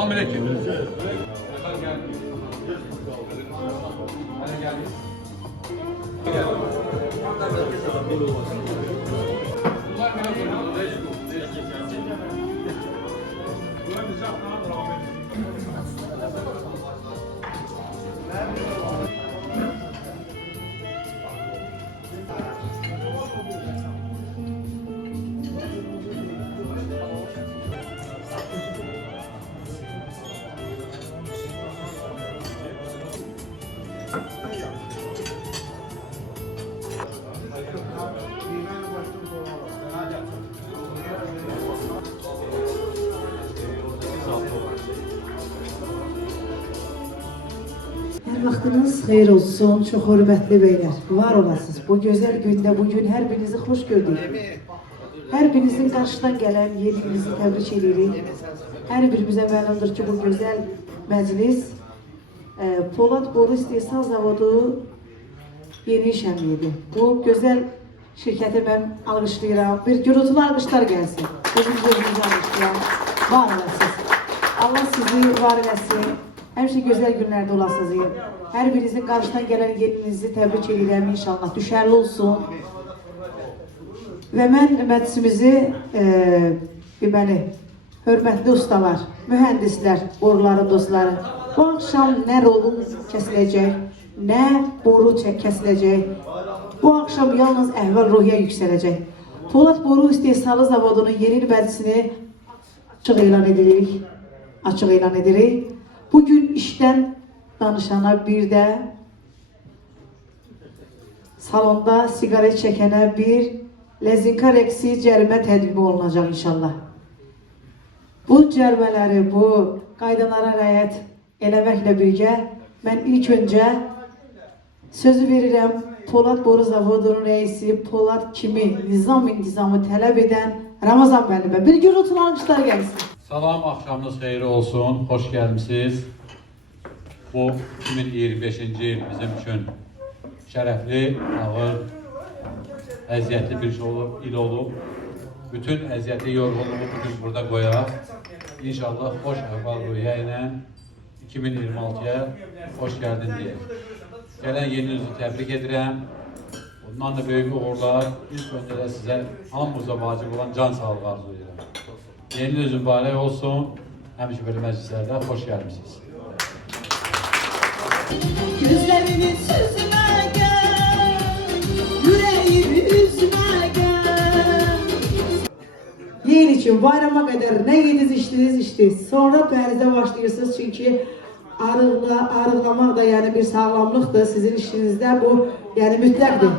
Selamünaleyküm. Vaxtınız xeyir olsun, çox hörmətli beylər. Var olasınız. Bu gözəl gündə bugün hər birinizi xoş gördük. Hər birinizin qarşıdan gələn yeniliğinizi təbrik edirik. Hər birimizə məlumdur ki, bu gözəl məclis Polad Boru İstehsal Zavodu yeni şənliyidir. Bu gözəl şirkəti mən alqışlayıram. Bir gürültülü alqışlar gəlsin. Özünüzü alqışlayam. Var olasınız. Allah sizi var eləsin. Həmişə gözəl günlərdə olasınız. Hər birinizin qarşıdan gələn yeninizi təbrik edirəm inşallah. Düşərli olsun. Və mən məclisimizi deməli, hörmətli ustalar, mühəndislər, boruların dostları, bu axşam nə rolun kəsiləcək, nə boru kəsiləcək. Bu axşam yalnız əhval-ruhiyyə yüksələcək. Polad Boru İstehsalı Zavodunun yeni il məclisini açıq elan edirik. Bugün işdən danışana bir də salonda sigaret çəkənə bir Lezinka Reksi cərimə tədbiri olunacaq inşallah. Bu cərimələri, bu qaydalara rəayət eləməklə birgə mən ilk öncə sözü verirəm Polad Boru Zavodunun rəisi Polad kimi nizam-intizamı tələb edən Ramazan müəllimə. Bir gürültülü alqışlar gəlsin. Salam, axşamınız xeyir olsun, xoş gəlmişsiniz. Bu 2025-ci il bizim üçün şərəfli, ağır, əziyyətli bir il olub. Bütün əziyyəti, yorğunluğu bugün burada qoyaq. İnşallah xoş əhval-ruhiyyə ilə 2026-ya xoş gəldin deyək. Gələn yeninizi təbrik edirəm. Bundan da böyük uğurlar. İlk öncə də sizə hamımıza vacib olan can sağlığı arzu edirəm. Yeniniz mübarək olsun. Həmişə belə məclislərdə xoş gəlmişsiniz. Gözlerimi süzme gel, yüreğimi üzme gel. Yiyin için bayrama kadar ne yediniz içtiniz. Sonra pərizə başlayırsınız çünkü arıqlamaq da yani bir sağlamlıqdır sizin işinizdə bu yani mütləqdir.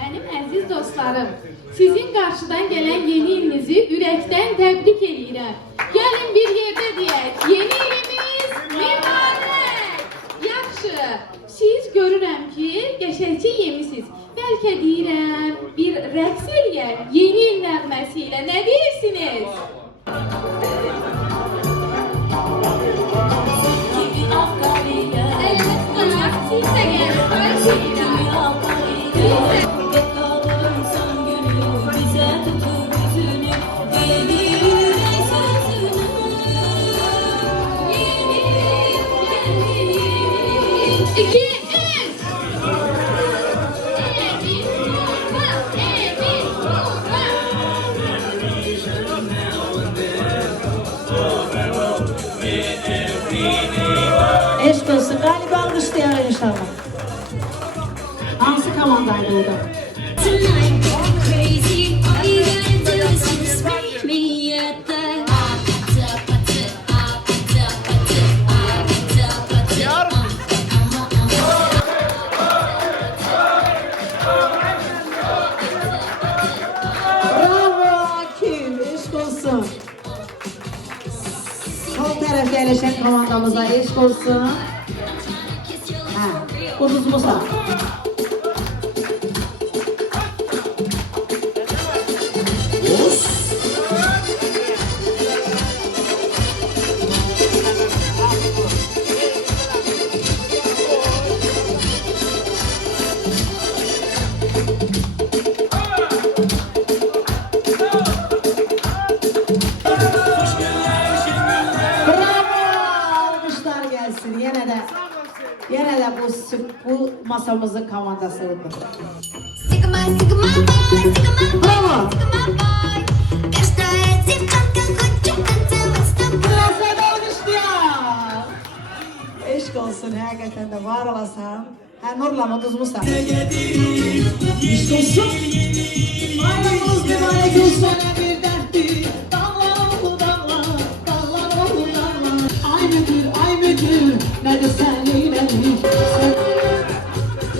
Benim əziz dostlarım, sizin qarşıdan gələn yeni ilinizi ürəkdən təbrik edirəm. Gəlin bir yerdə deyək, yeni ilimiz mübarək. Yaxşı, siz görürəm ki, qəşəngçi yemisiniz. Bəlkə deyirəm, bir rəqs eləyək yeni il nəğməsi ilə, nə deyirsiniz? Siz də gəlin, xahiş edirəm. Eşk olsun. Galiba alkışlayalım inşallah. Hansı komandaydı o da? Bravo Akif. Eşk olsun. Sol taraf yerleşen komandamıza eşk olsun. Kuduz Musa. Bravo! Yenə də bu masamızın komandasıdır. Sigma, Sigma boy, Sigma boy, Bravo. Sigma boy. Каждая девчонка хочет танцевать с тобой. Biraz da alkışlayaq. Eşq olsun, həqiqətən də var olasan. Hə, Nurlan, uduzmusan. İşte olsun. Ayrımız divane gözlerine bir derttir. Damla oğlu damla, damla oğlu damla. Ay müdür, ne de sen eyledin.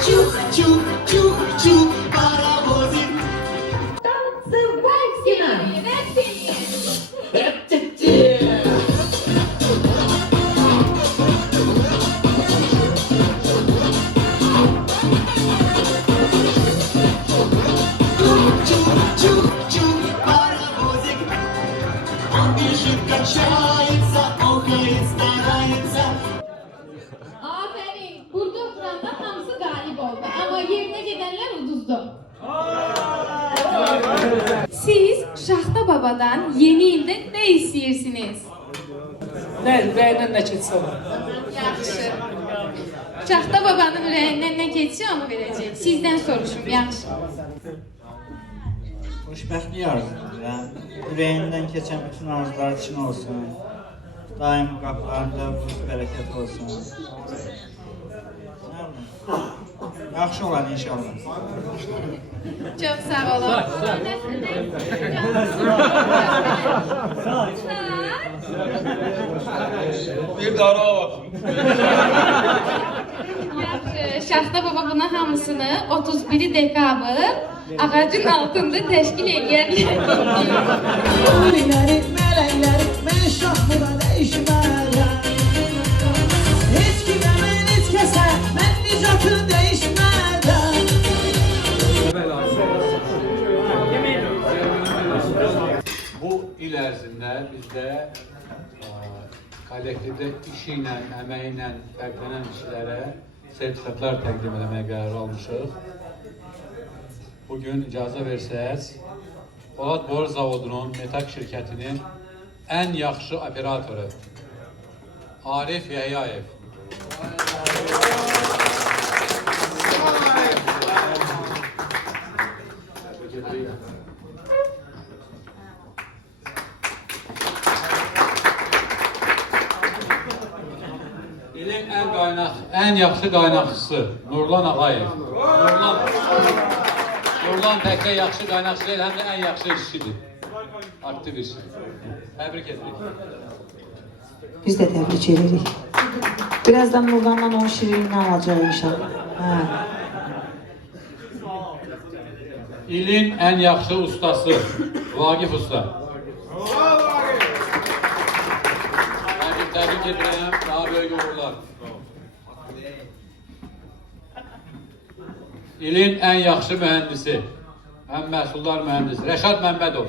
Çuk çuk çuk çuk paravozim. Паровозик, он бежит, качается, охает, старается. Aferin. Burada oturanda hamısı qalib oldu. Amma yerinə gedənlər uduzdu. Siz Şaxta Babadan yeni ildə nə istəyirsiniz? Ne, beğenen ne keçse olur. Yaxşı. Şaxta Babanın ürəyindən nə keçsə onu verəcək. Sizdən soruşum, yaxşı. Xoşbəxtlik arzu edirəm. Ürəyindən keçən bütün arzular için olsun. Daim qapılarında ruz bərəkət olsun. Nə bilim, yaxşı olar inşallah. Çox sağ olun. Bir dara bak. Yaxşı. Şaxta Baba buna hamısını 31 dekabr ağacın altında təşkil edən Aliləri, mələkləri, mən şahmura dəyişmərəm. Heç kimə, mən heç kəsə, mən nicatı dəyişmərəm. Bu il ərzində bizdə kollektivdə işi ilə, əməyi ilə fərqlənən işlərə sertifikatlar təqdim etməyə qərar almışıq. Bugün icazə versəz, Polat Boru Zavodunun Metak şirkətinin ən yaxşı operatoru Arif Yəhyayev. İlin ən yaxşı qaynaqçısı Nurlan Ağayev. Nurlan təkcə yaxşı qaynaqçı deyil, həm də ən yaxşı işçidir. Aktiv işçi. Təbrik edirik. Biz də təbrik edirik. Birazdan Nurlanla onun şirinini alacaq inşallah. Hə. İlin ən yaxşı ustası Vagif Usta. Təbrik edirəm, daha böyük uğurlar. İlin ən yaxşı mühəndisi, həm məhsuldar mühəndisi Rəşad Məmmədov.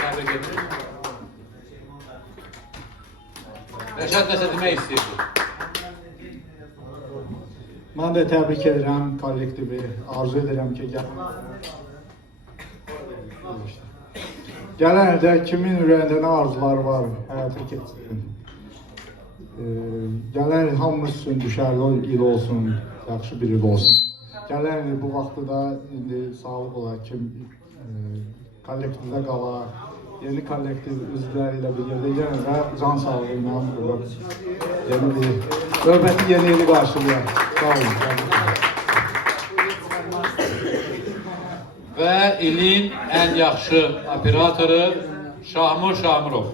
Təbrik edirəm. Rəşad nəsə demək istəyirdi? Mən də təbrik edirəm kollektivi, arzu edirəm ki, gələn ildə kimin ürəyində nə arzular var, həyata keçsin. Gələn il hamımız üçün düşərli il olsun, yaxşı bir il olsun. Gələn il bu vaxtı da indi sağlıq olar ki, kollektivdə qalar, yeni kollektiv üzvləri ilə birlikdə yenə də can sağlığı ilə burada yeni bir növbəti yeni ili qarşılayaq. Sağ olun. Və ilin ən yaxşı operatoru Şahmur Şamurov.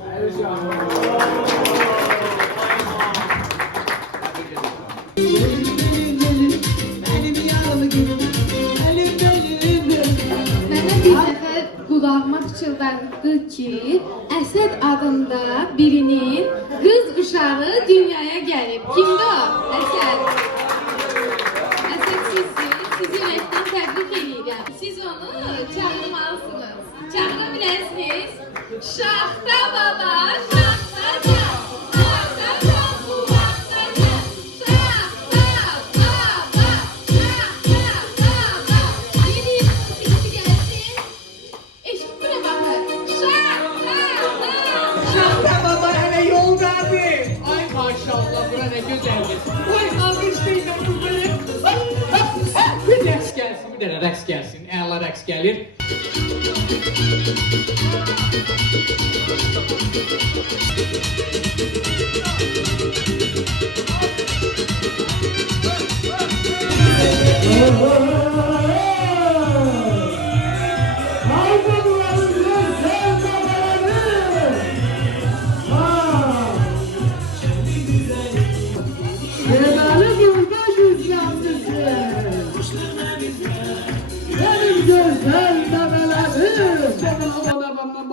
Benim yarım gülüm, elim benim. Mənə bir dəfə qulağıma pıçıldadı ki, Əsəd adında birinin qız uşağı dünyaya gəlib. Kimdir o? Əsəd. Əsəd sizsiniz. Sizi ürəkdən təbrik edirəm. Siz onu çağırmalısınız. Çağıra biləsiniz. Şaxta Baba, Şaxta Can. Şaxta Can, Şaxta Can. Şaxta Baba, Şaxta Baba. Yeni sesi gelsin. Eşitmine bakın. Şaxta Baba. Şahta baba hele yol verdi. dənə rəqs gəlsin. Əla rəqs gəlir.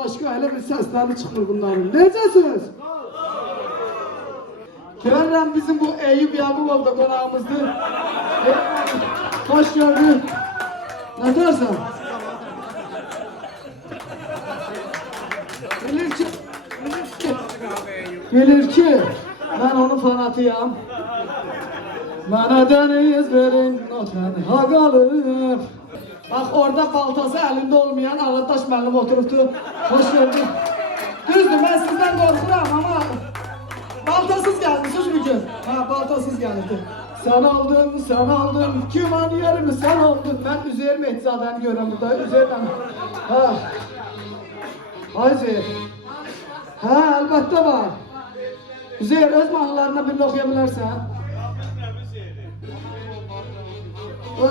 Başka hele bir sesleri çıkmıyor bunların. Necəsiniz? Görürəm bizim bu Eyüp Yaqubov da qonağımızdır. Hoş gördük. Ne dersen? Bilir ki ben onun fanatıyam. Bana deniz verin o tenha kalır. Bak orada baltası elinde olmayan Ağırtaş müəllim oturubdu. Hoş gördük. Düzdür, ben sizden korkuram ama baltasız geldiniz bugün. Ha, baltasız geldi. Sen aldın, kim yerimi sen aldın. Ben Üzeyir Mehdizade'ni görüyorum burada. Üzeyir'den. Ha. Ay Üzeyir. Ha, elbette var. Üzeyir, öz mahnılarına bir okuyabilirsen.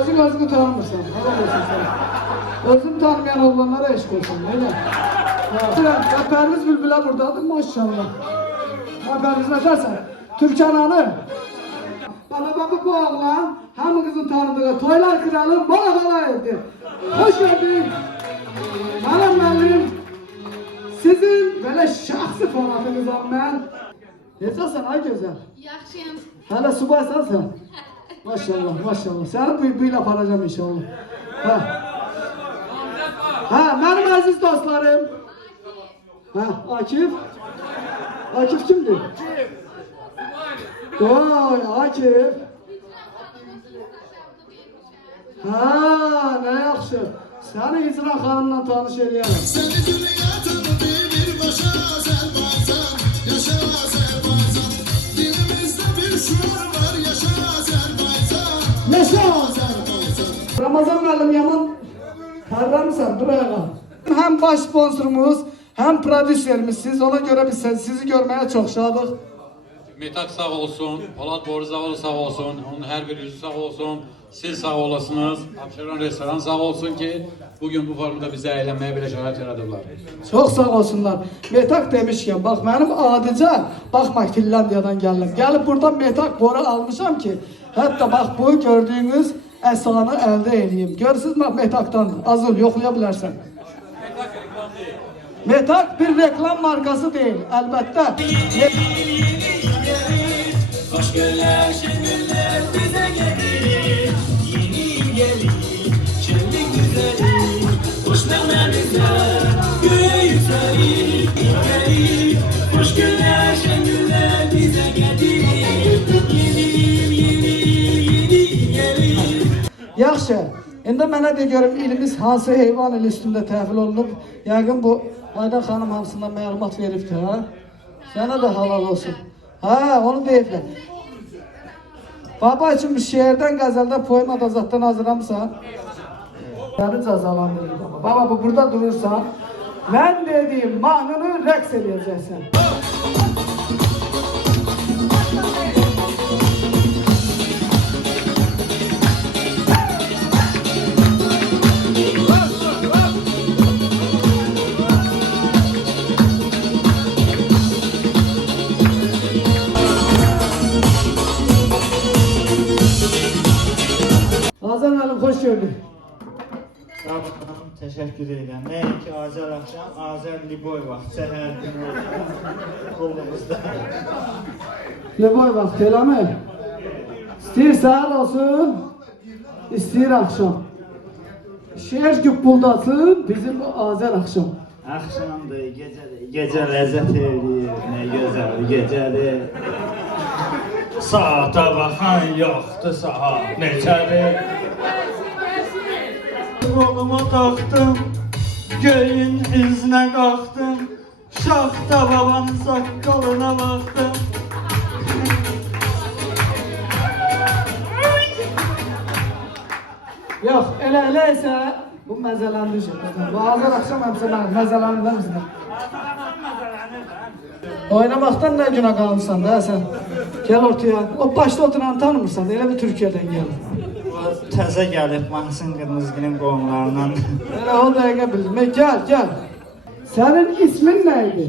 Özün özünü tanımırsan, helal olsun sana. Özünü tanımayan oğlanlara eşk olsun, öyle. Ha. Perviz Bülbül'e buradadır maşallah. Ha, Perviz ne dersen? Türkan Hanım. Baba bu oğlan, hem kızın tanıdığı toylar kralı bala evdi. Hoş geldin. Benim, sizin böyle şahsi fanatınızam ben. Necəsən ay gözəl? Yaxşıyam. Hələ subaysan sen. Maşallah. Seni bu ile aparacağım inşallah. Ha, benim aziz dostlarım. Ha, Akif kimdir? Vay, Akif. Ha, ne yaxşı. Seni İcra Hanım'la tanış edeyim. Seni dünya tanıdı bir başa Azerbaycan. Yaşa Azerbaycan. Dilimizde bir şuur var. Yaşa Azerbaycan. Yaşa Azerbaycan. Ramazan müəllim yaman parlamısan, dur ayağa. Hem baş sponsorumuz, hem prodüserimiz siz. Ona göre biz sizi görmeye çok şadıq. Metak sağ olsun, Polat Boruzaoğlu sağ olsun, onun her bir yüzü sağ olsun, siz sağ olasınız, Abşeron Restoran sağ olsun ki bugün bu formda bize eğlenmeye bile şahit yaradılar. Çok sağ olsunlar. Metak demişken bak benim adice bakma Finlandiya'dan geldim. Gelip buradan metak boru almışam ki hatta bak bu gördüğünüz esanı elde edeyim. Görürsünüz bak metaktan azıl yoklayabilirsen. Metak bir reklam markası değil elbette. Hoş günler, şengüller bize gelir. Yeni gelir, şenlik güzelir. Hoş memleketler, göğe yükselir. Gelir, hoş günler, şengüller bize gelir. Yeni gelir. Yaxşı. İndi mənə de görüm ilimiz hansı heyvan ili üstündə təhvil olunub. Yəqin bu Aydan xanım hamısından məlumat veribdir, ha? Sənə də halal olsun. Ha, onu deyiblər. Baba için bir şehirden, gazelden, poemada zaten hazırlamısan. Seni cezalandırır baba. Baba bu burada durursan, ben dediğim mahnını reks edeceksin. Azər müəllim, xoş gördük. Sağ olun, teşekkür ederim. Neyse ki Azer akşam, Azer Liboy vaxt, səhər günü qolumuzda. Liboy vaxt, elə mi? İstəyir səhər olsun, istəyir axşam. Şeir güppüldasın, bizim bu Azər axşam. Axşamdır, gecədir, gecə ləzzət edir, nə gözəl gecədir. Saata baxan yoxdur, saat neçədir? Koluma taktım, göyün izine kalktım. Şahta babanın sakalına baktım. Yox, elə isə bu məzələndi şey. Bazar axşam həmsə məzələndi bizdə. Oynamaqdan nə günə qalmışsan da sən? Gəl ortaya. O başda oturanı tanımırsan, elə bir Türkiyədən gəlir. Təzə gəlib Mahsin Qırmızıgilin qohumlarından. Elə o dəqiqə bildim. Gəl. Sənin ismin nə idi?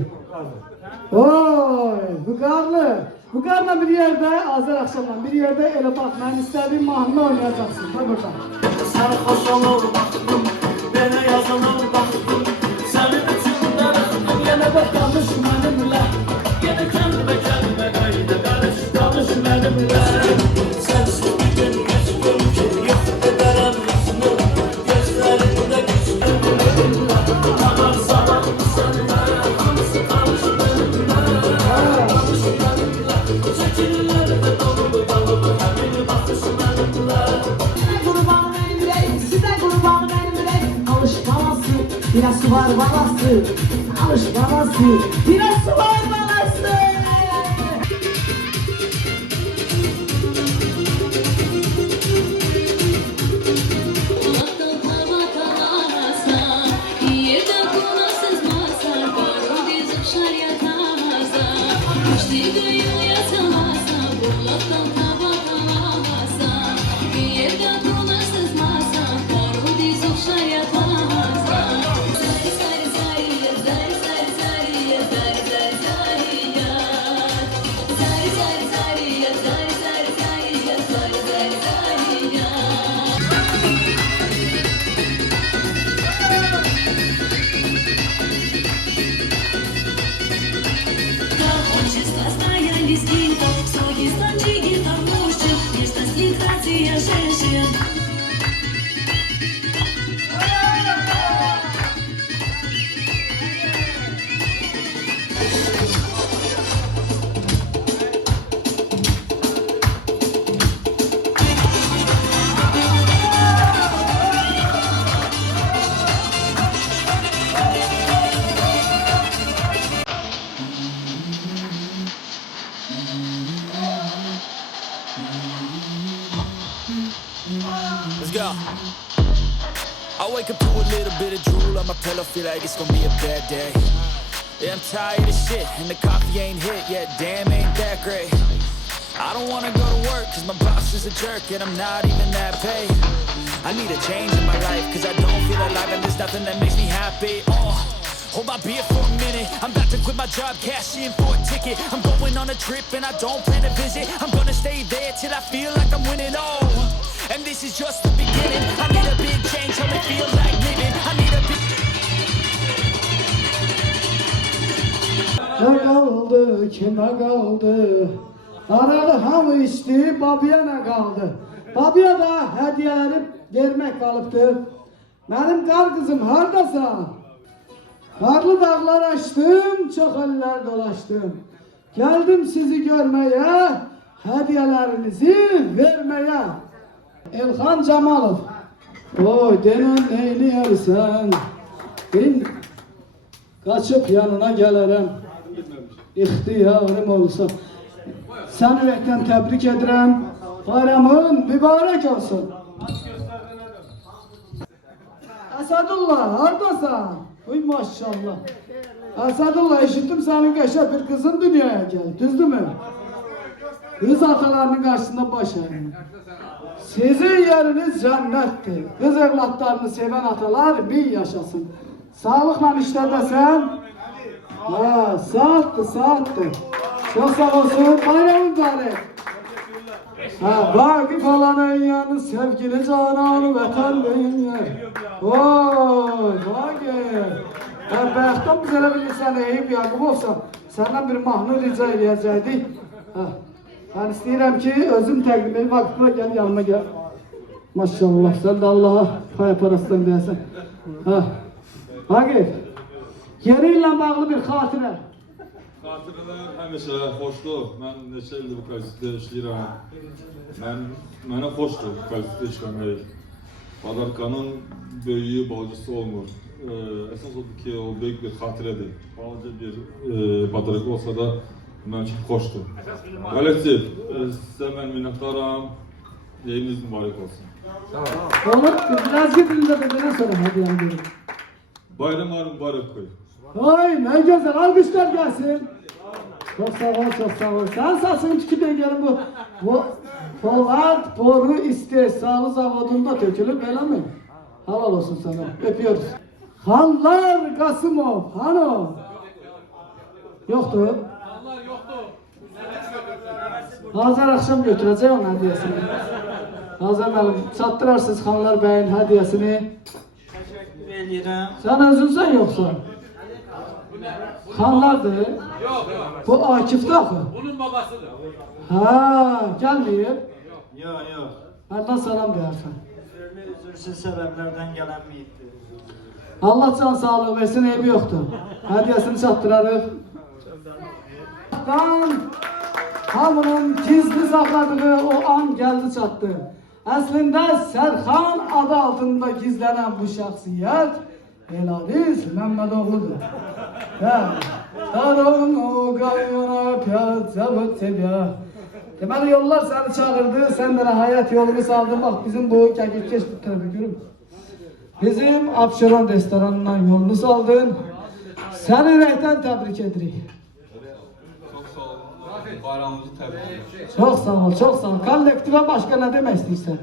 Oy, Vüqarlı. Vüqarla bir yerdə, Azər axşamdan bir yerdə elə bax, mən istədiyim mahnını oynayacaqsın. Da burada. Sən xoş olur baxdım, mənə yazılır baxdım. Sənin üçün darıxdım, yenə də danış mənimlə. Yenə kəndimə qayda qarış, danış mənimlə. Sənsiz bir gün keçdim ki, yox edərəm yüzünü. Gözlərində güclü tamam salam sənə, hamısı tanış mənimlə. Danış mənimlə, çəkillərdə dolubu, həmin baxış mənimlə. Kurban benim yüreğim, size kurban benim yüreğim. Alışmaması, biraz su var balası. Alışmaması, biraz su var balası. Let's go. I wake up to a little bit of drool on my pillow, feel like it's gonna be a bad day. Yeah, I'm tired of shit, and the coffee ain't hit yet, damn, ain't that great. I don't wanna go to work, cause my boss is a jerk, and I'm not even that paid. I need a change in my life, cause I don't feel alive, and there's nothing that makes me happy. Hold my beer for a minute, I'm about to quit my job, cash in for a ticket. I'm going on a trip, and I don't plan to visit. I'm gonna stay there till I feel like I'm winning, and this is just the beginning. I need a big change, help me feel like living. I need a big... Ne kaldı, kime kaldı? Aradı hamı içti, babaya ne kaldı? Babaya da hediyeleri vermek kalıptı. Benim kar kızım hardasan? Karlı dağlar açtım, çok eller dolaştım. Geldim sizi görmeye, hediyelerinizi vermeye. Elhan Camalov. Oy denen neyini yersen, ben kaçıp yanına gelirim. İhtiyarım olsa. Seni yürekten tebrik ederim. Bayramın mübarek olsun. Esadullah, hardasan? Uy maşallah. Esadullah, işittim senin geçe bir kızın dünyaya geldi, düzdü mü? Kız atalarının karşısında baş eğrin. Sizin yeriniz cennettir. Kız evlatlarını seven atalar bir yaşasın. Sağlıkla işlədəsən. Ha, saattır. Çok sağ olsun. Bayramın mübarek. Ha, Vakıf olanın yanı sevgili cananı vətən deyinler. Oy, Vakıf. Bayaqdan biz elə bilirsən, Eyüp Yaqubovsan. Səndən bir mahnı rica eləyəcəkdik. Ben istəyirəm ki, özüm təqdim edeyim. Vakıf, bura gəl, yanıma gəl. Maşallah, sən də Allah'a paya parasından deyəsən. Vakıf, yeri ilə bağlı bir xatirə. Xatirələr həmişə xoşdur. Mən neçə ildir bu kolleksiyada işləyirəm. Mənə xoşdur bu kolleksiyada işləmək. Badarkanın böyüyü, bacısı olmur. Əsas odur ki, o böyük bir xatirədir. Balaca bir badarka olsa da mən üçün xoşdur. Kollektiv, sizə mən minnətdaram. Yayınınız mübarek olsun. Onu biraz getirince de bana sonra hadi yani. Bayramlar mübarek koy. Ay ne güzel, alkışlar gelsin. Çok sağ ol, çok sağ ol. Sen sasın tükürüyor gelin bu Polat Boru İstihsalı Zavodu'nda tökülüp öyle mi? Halal olsun sana, öpüyoruz. Hallar Kasımov, Hano. Yoktu. Hazır akşam götüreceğim onun hediyesini. Hazır benim, çattırarsınız Hanlar Bey'in hediyesini. Teşekkür ederim. Sen özünsən yoksa? Xanlardır. Yok. Bu Akif'dir axı. Bunun babasıdır. Ha, gelmeyib. Yok. Hərdən salam deyərsən. Üzürsüz sebeplerden gelen miydi? Allah can sağlığı versin, eybi yoxdur. Hədiyəsini çatdırarıq. Hamının gizli saxladığı o an geldi çatdı. Əslində Serxan adı altında gizlenen bu şəxsiyyət Elalis Məmmədoğludur. Darın o qayyona piyazavut sebya. Deməli yollar səni çağırdı, sən də hayat yolunu saldın. Bax bizim bu gəgirkeş bir tərəfi görüm. Bizim Abşeron restoranından yolunu saldın. Səni ürəkdən təbrik edirik. Çok sağ olun. Bayramınızı tebrik ederim. Çok sağ ol, çok sağ ol. Kollektive başka ne demek istiyorsan?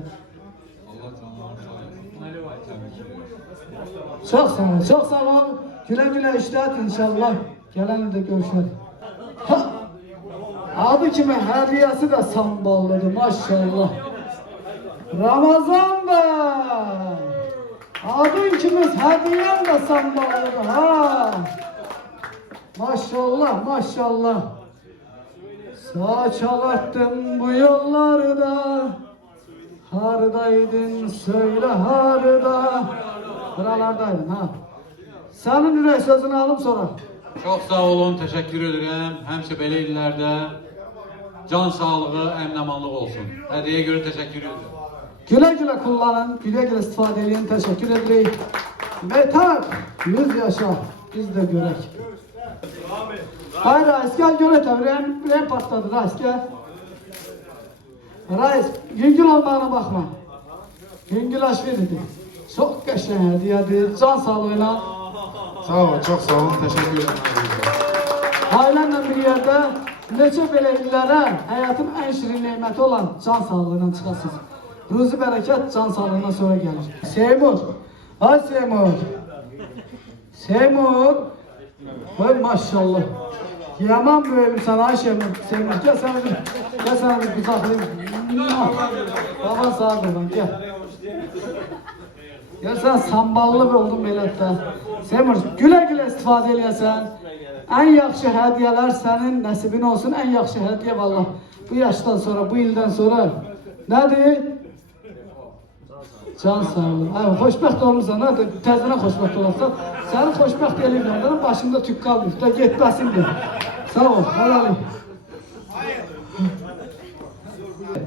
Allah canlarını sağ olsun. Çok sağ ol, çok sağ ol. Güle güle işlet inşallah. Geleni de görüşelim. Ha! Adı kime? Hediyesi de samballadı maşallah. Ramazan Bey! Adın kimiz? Hediyen de samballadı ha! Maşallah, maşallah. Sağ çalattım bu yollarda. Hardaydın söyle harda. Buralardaydın ha. Senin ürək sözünü alım sonra. Çok sağ olun, teşekkür ederim. Hemşe belə illərdə can sağlığı, əminamanlıq olsun. Hədiyyə görə teşekkür ederim. Güle güle kullanın, güle güle istifade edin. Teşekkür ederim. Metak, 100 yaşa. Biz de görek. Hayır Reis gel göre tabi. Rem patladı Reis gel. Reis, güngül olmağına bakma. Güngül aşveridi. Çok qəşəng hediyedir. Can sağlığıyla. Sağ ol, çok sağ olun. Teşekkür ederim. Ailenle bir yerde neçə belə illərə həyatın ən şirin neməti olan can sağlığıyla çıxasınız. Ruzi bərəkət can sağlığından sonra gəlir. Seymur. Ay Seymur. Seymur. Vay maşallah. Yaman böyüm sana ay Seymur. Seymur gel sana bir kucaklayayım. Baban sağa durdan gel. Ya sen samballı bir oldun millətdə. Seymur güle güle istifade eləyəsən. En yaxşı hediyeler senin nasibin olsun. En yaxşı hediye vallahi. Bu yaştan sonra, bu ilden sonra. Nedir? Can sağlığı. Ay, xoşbəxt olmuşsan, nədir? Təzənə xoşbəxt olarsan. Səni xoşbəxt eləyirəm, başımda tük qalmır. Da getməsindir. Sağ ol, halalı.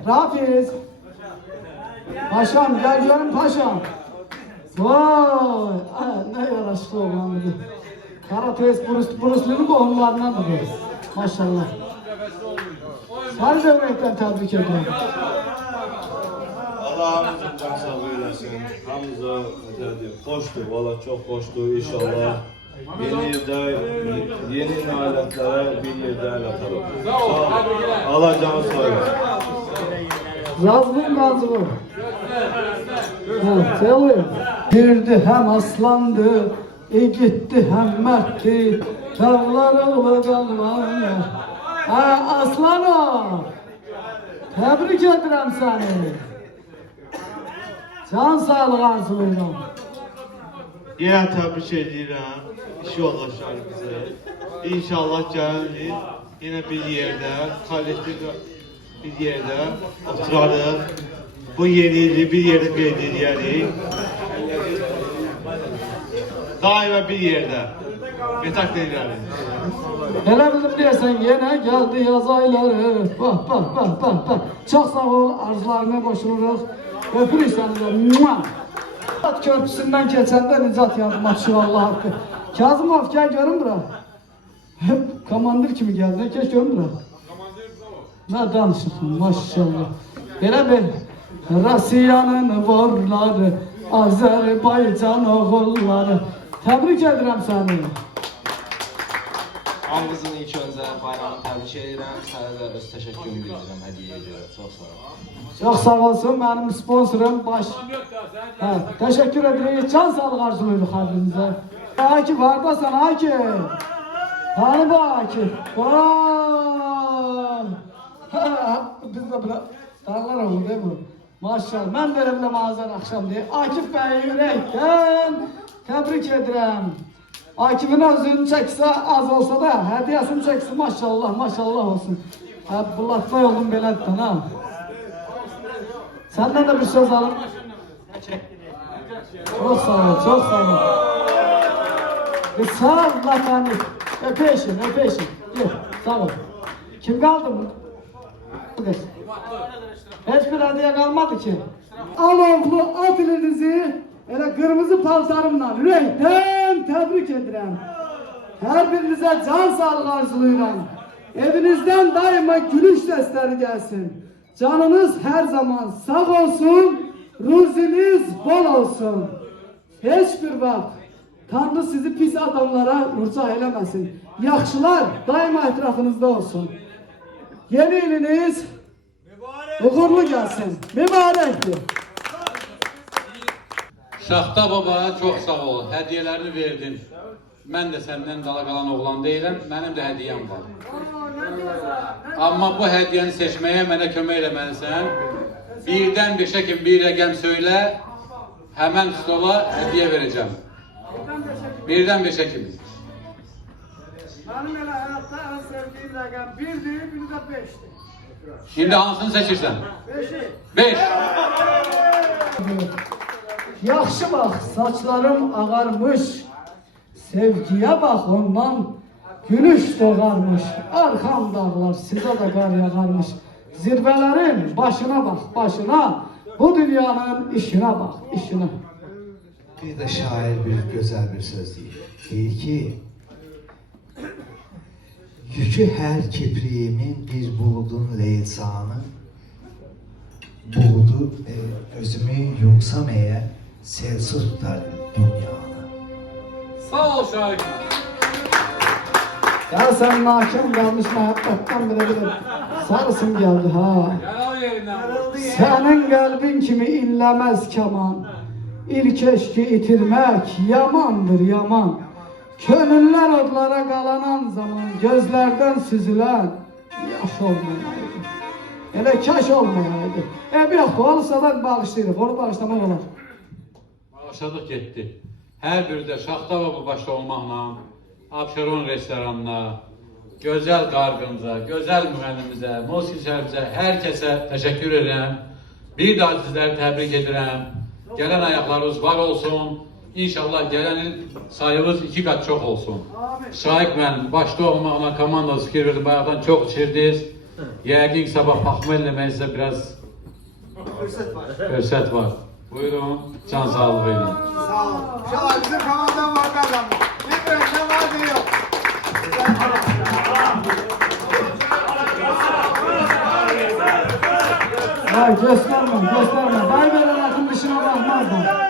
Rafiz. Paşam, gel görüm paşam. Vay, ne yaraşıklı oğlan bu. Karates Bruce'nin boğumlarından da böyle. Maşallah. Sen de ürəkdən təbrik ediyorum. Allah'ımızın can sağlığı eylesin. Hamıza hoştu, valla çok hoştu inşallah. Yeni yılda yeni nalətlere bir yerde el atalım. Sağ olun. Allah canı sağ olsun. Razılıyım, razılıyım. Evet, söylüyor. Girdi hem aslandı, gitti hem mertti. Dağlar ılgınlar. Ha aslanım. Tebrik ederim seni. Can sağlığı arzulayım. Yine tebrik edirəm iş yoldaşlarımızı. İnşallah gəlir yine bir yerde, kollektif bir yerde oturarıq. Bu yeni ili bir yerde qeyd edərik. Daima bir yerde. Metak deyirəm. Hele bildim deyəsən yine geldi yaz ayları. Bak. Çok sağ ol, arzularına koşuluruq. Öpürük səni də. Nicat Köprüsündən keçəndə Nicat yazma şu Allah haqqı. Kazımov gel görün bura. Hep komandir kimi geldi. Keş görün bura. Ne danışırsın maşallah. Belə bir Rusiyanın varları, Azerbaycan oğulları. Təbrik edirəm səni. Hamımızın ilk öncə bayramını təbrik edirəm. Sənə də öz təşəkkürümü bildirirəm hədiyyə görə. Çox sağ ol. Çox sağ olsun, mənim sponsorum baş. Hə, təşəkkür edirik. Can sağlıq arzulayırıq xalqımıza. Akif, hardasan Akif? Hani bu Akif? Vay! Biz də bura dağlar oldu değil mi? Maşallah, mən də elə biləm azər axşam deyə. Akif bəy ürəkdən təbrik edirəm. Akif'in özünü çəksə az olsa da, hədiyyəsini çəksə maşallah, maşallah olsun. Hə, bulatma yolun belədir, ha? Səndən də bir söz alım. Çok sağ ol, çok sağ ol. Sağ ol vatanı. Öpeşin, öpeşin. Gel, sağ ol. Kim kaldı mı? Hiçbir hediye kalmadı ki. Alovlu at elinizi elə kırmızı paltarımla ürəkdən təbrik edirəm. Hər birinizə can sağlığı arzulayıram. Evinizden daima gülüş sesleri gelsin. Canınız her zaman sağ olsun, ruziniz bol olsun. Hiçbir vaxt Tanrı sizi pis adamlara rüca eləməsin. Yaxşılar daima etrafınızda olsun. Yeni iliniz uğurlu gelsin. Mübarektir. Şaxta baba çox sağ ol, hədiyələrini verdin. Mən də səndən dala qalan oğlan deyiləm, mənim də hədiyyəm var. Amma bu hədiyyəni seçməyə mənə kömək eləməlisən. Birdən 5'e kim bir rəqəm söylə, həmən stola hədiyyə verəcəm. Birdən 5'e kimi. Benim elə həyatda en sevdiğim rəqəm 1'dir, biri də 5'dir. Şimdi hansını seçirsən? 5'i. 5. Yaxşı bax, saçlarım ağarmış. Sevgiye bak ondan gülüş doğarmış. Arkam dağlar size de kar yağarmış. Zirvelerin başına bak, başına. Bu dünyanın işine bak, işine. Bir de şair bir güzel bir söz değil. Deyir ki, yükü her kipriğimin bir buludun leysanı, buludu özümü yumsam eğer, selsiz tutar dünyanı. Sağ ol şahit. Ya sen nakim gelmiş muhabbetten bile bile sarısın geldi ha. Senin kalbin kimi inlemez keman. İlk eşki itirmek yamandır yaman. Könüller odlara kalanan zaman gözlerden süzülen yaş olmayaydı. Hele kaş olmayaydı. Bir hafta olursa da bağışlayırıq, onu bağışlamak olar. Bağışladıq getdi. Hər biri də Şaxta baba başda olmaqla, Abşeron restoranına, gözəl qarqımıza, gözəl müğənnimizə, musiqiçilərimizə, hər kəsə təşəkkür edirəm. Bir daha sizləri təbrik edirəm. Gələn ayaqlarınız var olsun. İnşallah gələn il sayımız 2 qat çox olsun. Şahik mən başda olmaqla komanda fikir verdim. Bayaqdan çox içirdiniz. Yəqin sabah paxma eləməyinizdə biraz fürsət var. Buyurun, can sağlığı ilə. Sağ ol. İnşallah bizim komandan var kazandı. Bir önce var diyor. Ay gösterme, gösterme. Bay veren akın dışına bakmaz da.